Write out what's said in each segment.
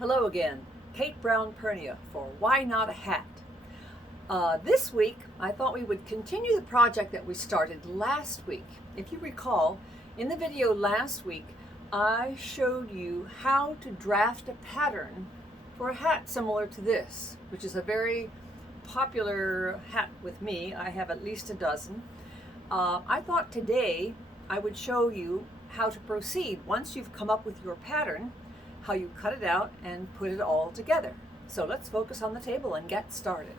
Hello again, Kate Brown Pernia for Why Not a Hat. This week, I thought we would continue the project that we started last week. If you recall, in the video last week, I showed you how to draft a pattern for a hat similar to this, which is a very popular hat with me. I have at least a dozen. I thought today I would show you how to proceed once you've come up with your pattern, how you cut it out and put it all together. So let's focus on the table and get started.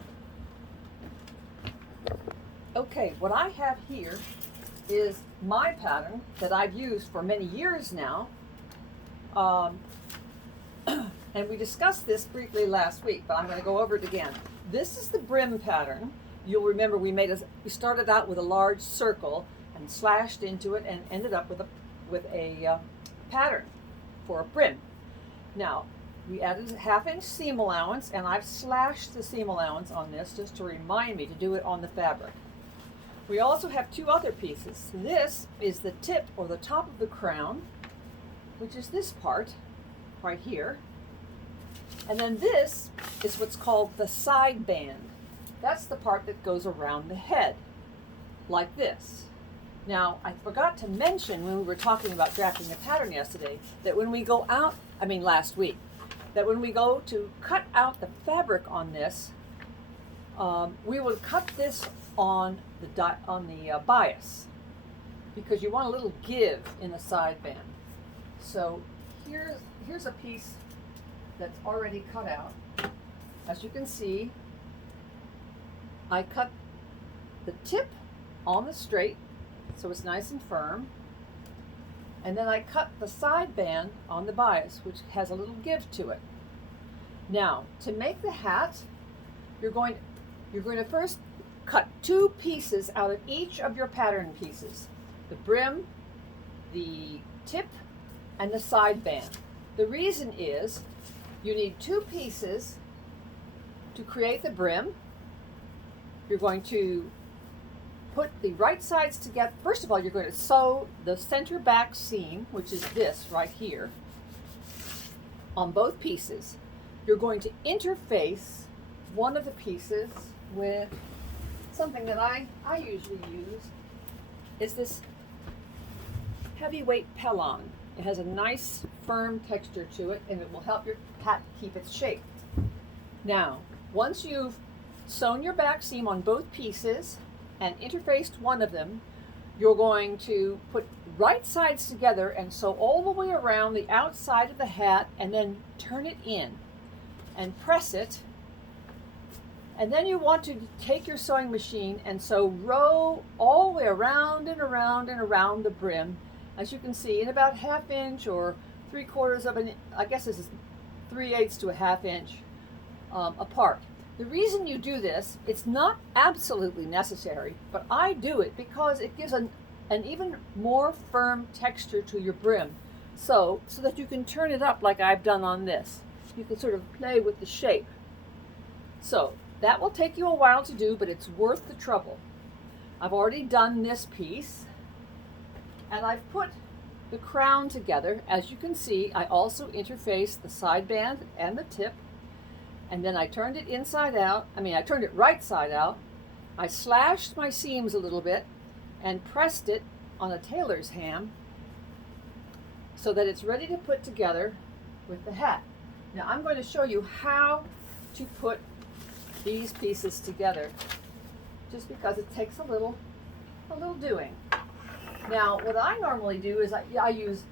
Okay, what I have here is my pattern that I've used for many years now. And we discussed this briefly last week, but I'm going to go over it again. This is the brim pattern. You'll remember we started out with a large circle and slashed into it and ended up with a pattern for a brim. Now, we added a 1/2-inch seam allowance, and I've slashed the seam allowance on this just to remind me to do it on the fabric. We also have two other pieces. This is the tip or the top of the crown, which is this part right here. And then this is what's called the side band. That's the part that goes around the head, like this. Now, I forgot to mention when we were talking about drafting the pattern yesterday, that when we go out, last week, that when we go to cut out the fabric on this, we will cut this on the bias, because you want a little give in the side band. So here's a piece that's already cut out. As you can see, I cut the tip on the straight, so it's nice and firm. And then I cut the side band on the bias, which has a little give to it. Now, to make the hat, you're going to first cut two pieces out of each of your pattern pieces: the brim, the tip, and the side band. The reason is you need two pieces to create the brim. You're going to put the right sides together. First of all, you're going to sew the center back seam, which is this right here, on both pieces. You're going to interface one of the pieces with something that I usually use, is this heavyweight Pellon. It has a nice firm texture to it, and it will help your hat keep its shape. Now, once you've sewn your back seam on both pieces and interfaced one of them, you're going to put right sides together and sew all the way around the outside of the hat, and then turn it in and press it. And then you want to take your sewing machine and sew row all the way around and around and around the brim, as you can see, in about 1/2 inch or 3/4 of an, I guess this is 3/8 to a 1/2 inch apart. The reason you do this, it's not absolutely necessary, but I do it because it gives an even more firm texture to your brim, so that you can turn it up like I've done on this. You can sort of play with the shape. So that will take you a while to do, but it's worth the trouble. I've already done this piece, and I've put the crown together. As you can see, I also interfaced the side band and the tip. And then I turned it inside out. I turned it right side out. I slashed my seams a little bit and pressed it on a tailor's ham so that it's ready to put together with the hat. Now I'm going to show you how to put these pieces together, just because it takes a little doing. Now, what I normally do is I use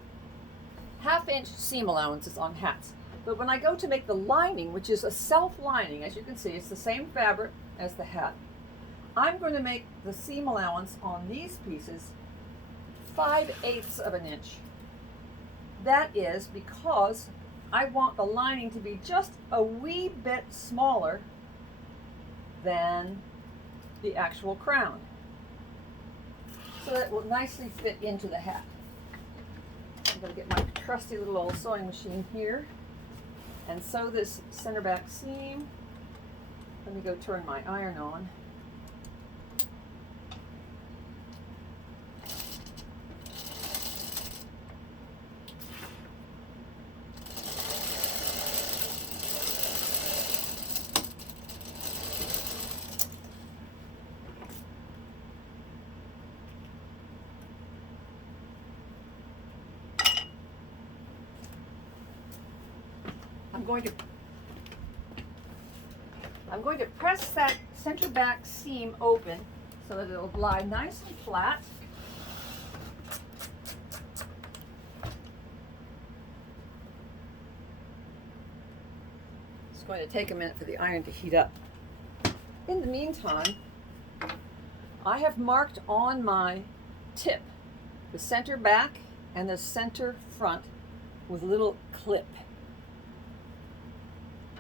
1/2 inch seam allowances on hats. But when I go to make the lining, which is a self-lining, as you can see, it's the same fabric as the hat, I'm going to make the seam allowance on these pieces 5/8 of an inch. That is because I want the lining to be just a wee bit smaller than the actual crown, so that it will nicely fit into the hat. I'm going to get my trusty little old sewing machine here and sew this center back seam. Let me go turn my iron on. I'm going to press that center back seam open so that it'll lie nice and flat. It's going to take a minute for the iron to heat up. In the meantime, I have marked on my tip the center back and the center front with a little clip.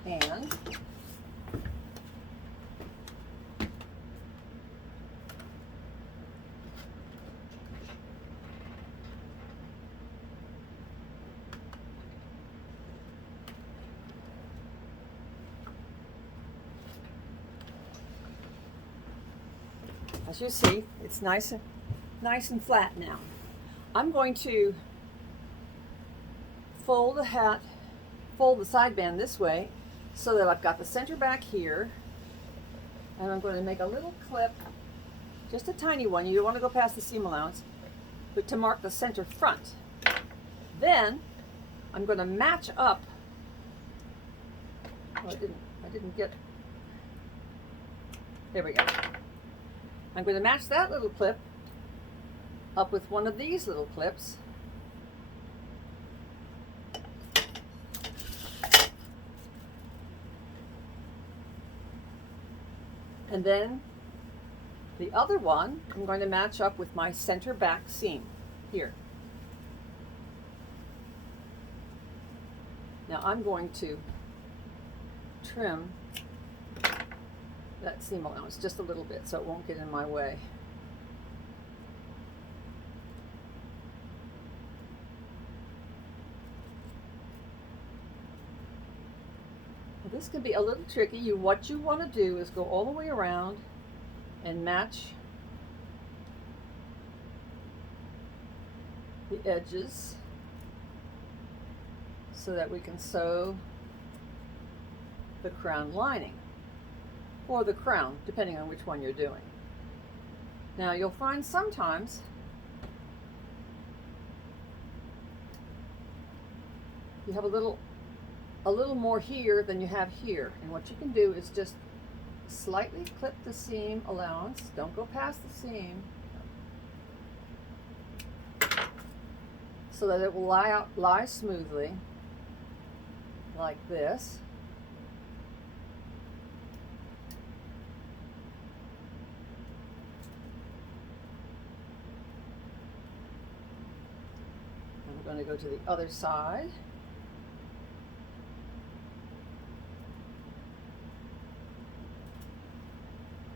And as you see, it's nice and flat now. I'm going to fold the side band this way so that I've got the center back here, and I'm going to make a little clip, just a tiny one. You don't want to go past the seam allowance, but to mark the center front. Then I'm going to match up. Oh, I didn't get. There we go. I'm going to match that little clip up with one of these little clips. And then the other one, I'm going to match up with my center back seam here. Now I'm going to trim that seam allowance just a little bit so it won't get in my way. Now this can be a little tricky. What you want to do is go all the way around and match the edges so that we can sew the crown lining, or the crown, depending on which one you're doing. Now you'll find sometimes you have a little more here than you have here, and what you can do is just slightly clip the seam allowance. Don't go past the seam, so that it will lie smoothly like this. I'm going to go to the other side.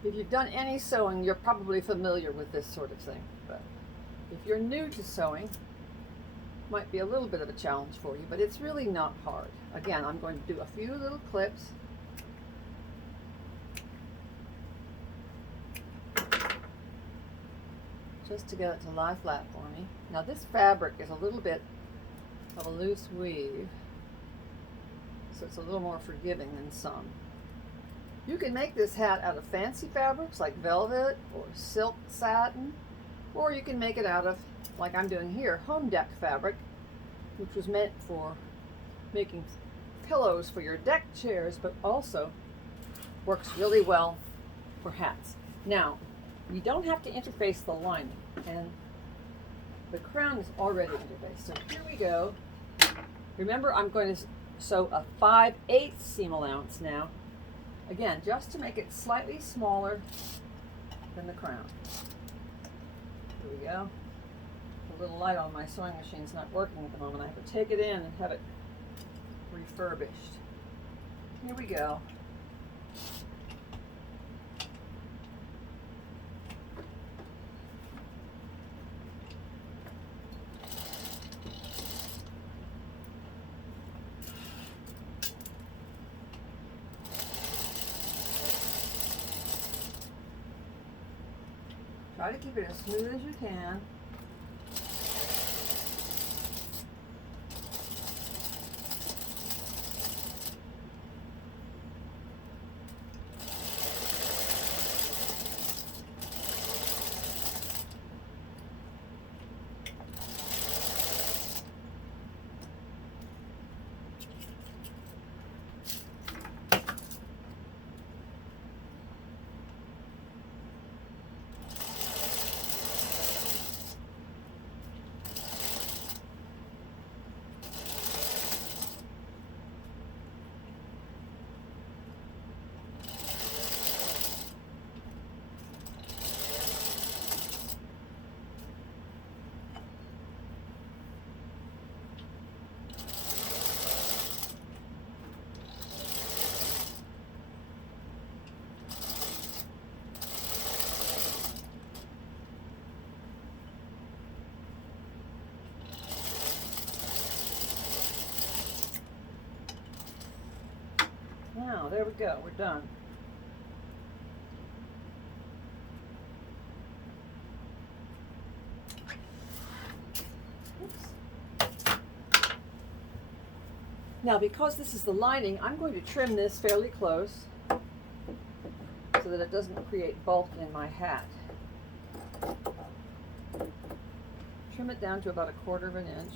If you've done any sewing, you're probably familiar with this sort of thing. But if you're new to sewing, it might be a little bit of a challenge for you, but it's really not hard. Again, I'm going to do a few little clips. Just to get it to lie flat for me. Now this fabric is a little bit of a loose weave, so it's a little more forgiving than some. You can make this hat out of fancy fabrics like velvet or silk satin, or you can make it out of, like I'm doing here, home deck fabric, which was meant for making pillows for your deck chairs, but also works really well for hats. Now, you don't have to interface the lining, and the crown is already interfaced. So here we go. Remember, I'm going to sew a 5/8 seam allowance now. Again, just to make it slightly smaller than the crown. Here we go. A little light on my sewing machine's not working at the moment. I have to take it in and have it refurbished. Here we go. Try to keep it as smooth as you can. Now, there we go, we're done. Now, because this is the lining, I'm going to trim this fairly close so that it doesn't create bulk in my hat. Trim it down to about 1/4 of an inch.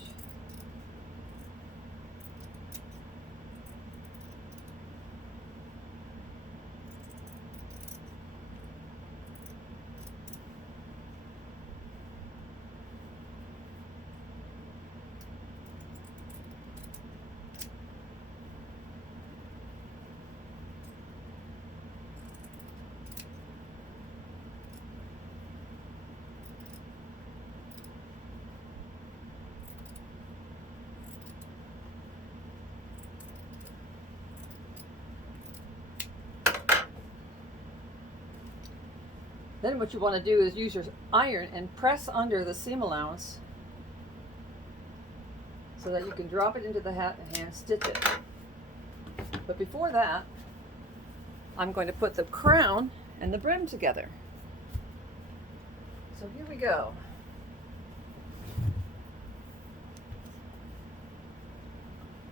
Then what you want to do is use your iron and press under the seam allowance so that you can drop it into the hat and hand stitch it. But before that, I'm going to put the crown and the brim together. So here we go.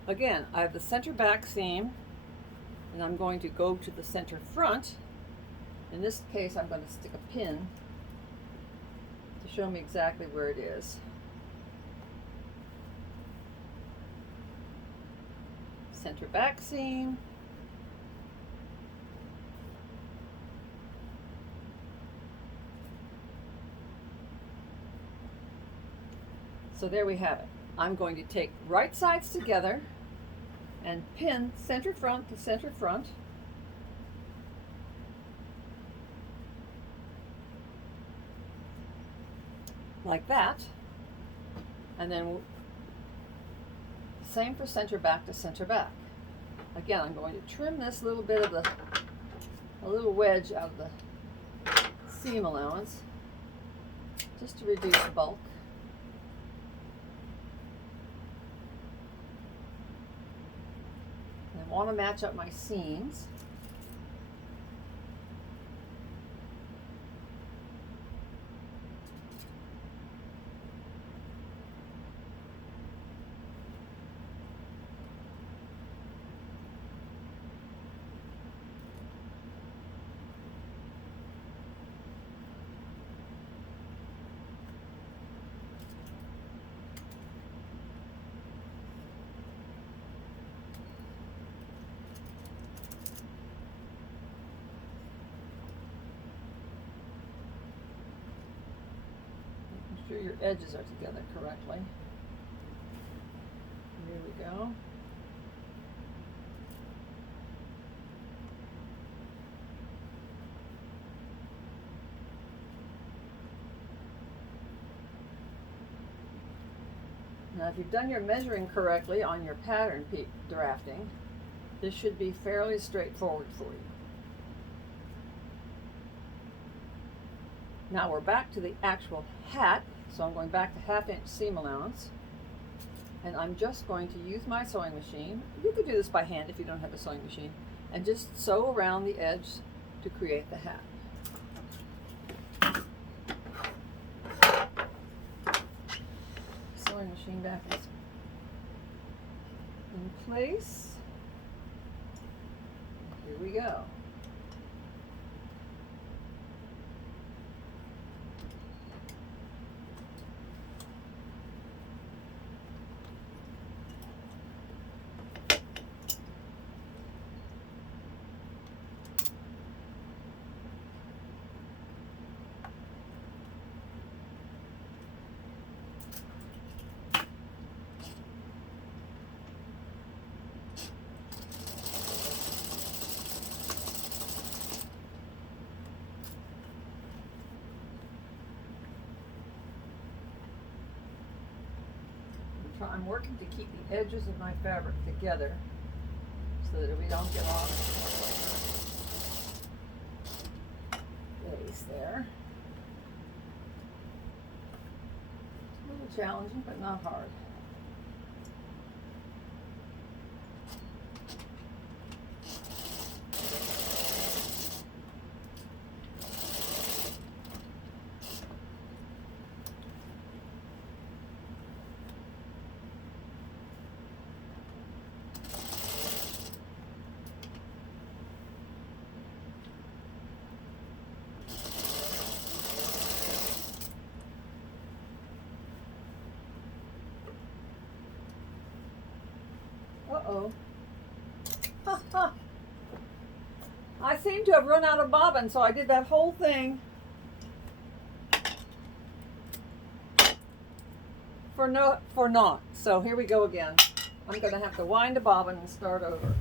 Again, I have the center back seam, and I'm going to go to the center front. In this case, I'm going to stick a pin to show me exactly where it is. Center back seam. So there we have it. I'm going to take right sides together and pin center front to center front. Like that. And then same for center back to center back. Again, I'm going to trim this little bit of a little wedge out of the seam allowance just to reduce bulk. And I want to match up my seams. Sure your edges are together correctly. Here we go. Now, if you've done your measuring correctly on your pattern drafting, this should be fairly straightforward for you. Now we're back to the actual hat, so I'm going back to 1/2 inch seam allowance, and I'm just going to use my sewing machine. You could do this by hand if you don't have a sewing machine, and just sew around the edge to create the hat. Sewing machine back in place. Here we go. I'm working to keep the edges of my fabric together so that we don't get off lace there. A little challenging, but not hard. Uh-oh. I seem to have run out of bobbin, so I did that whole thing for naught. So here we go again. I'm going to have to wind a bobbin and start over.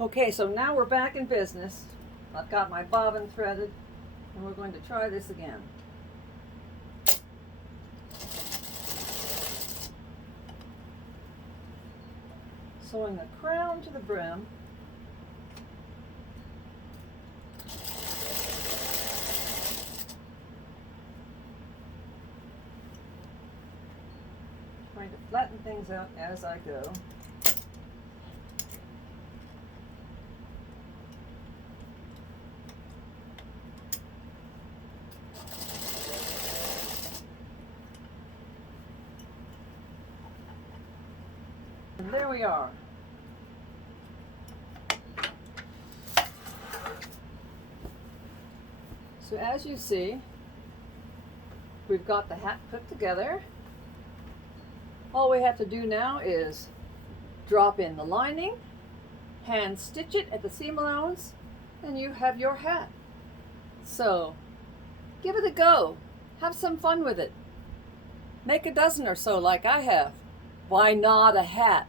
Okay, so now we're back in business. I've got my bobbin threaded, and we're going to try this again. Sewing the crown to the brim. Trying to flatten things out as I go. And there we are. So as you see, we've got the hat put together. All we have to do now is drop in the lining, hand stitch it at the seam allowance, and you have your hat. So give it a go. Have some fun with it. Make a dozen or so like I have. Why not a hat?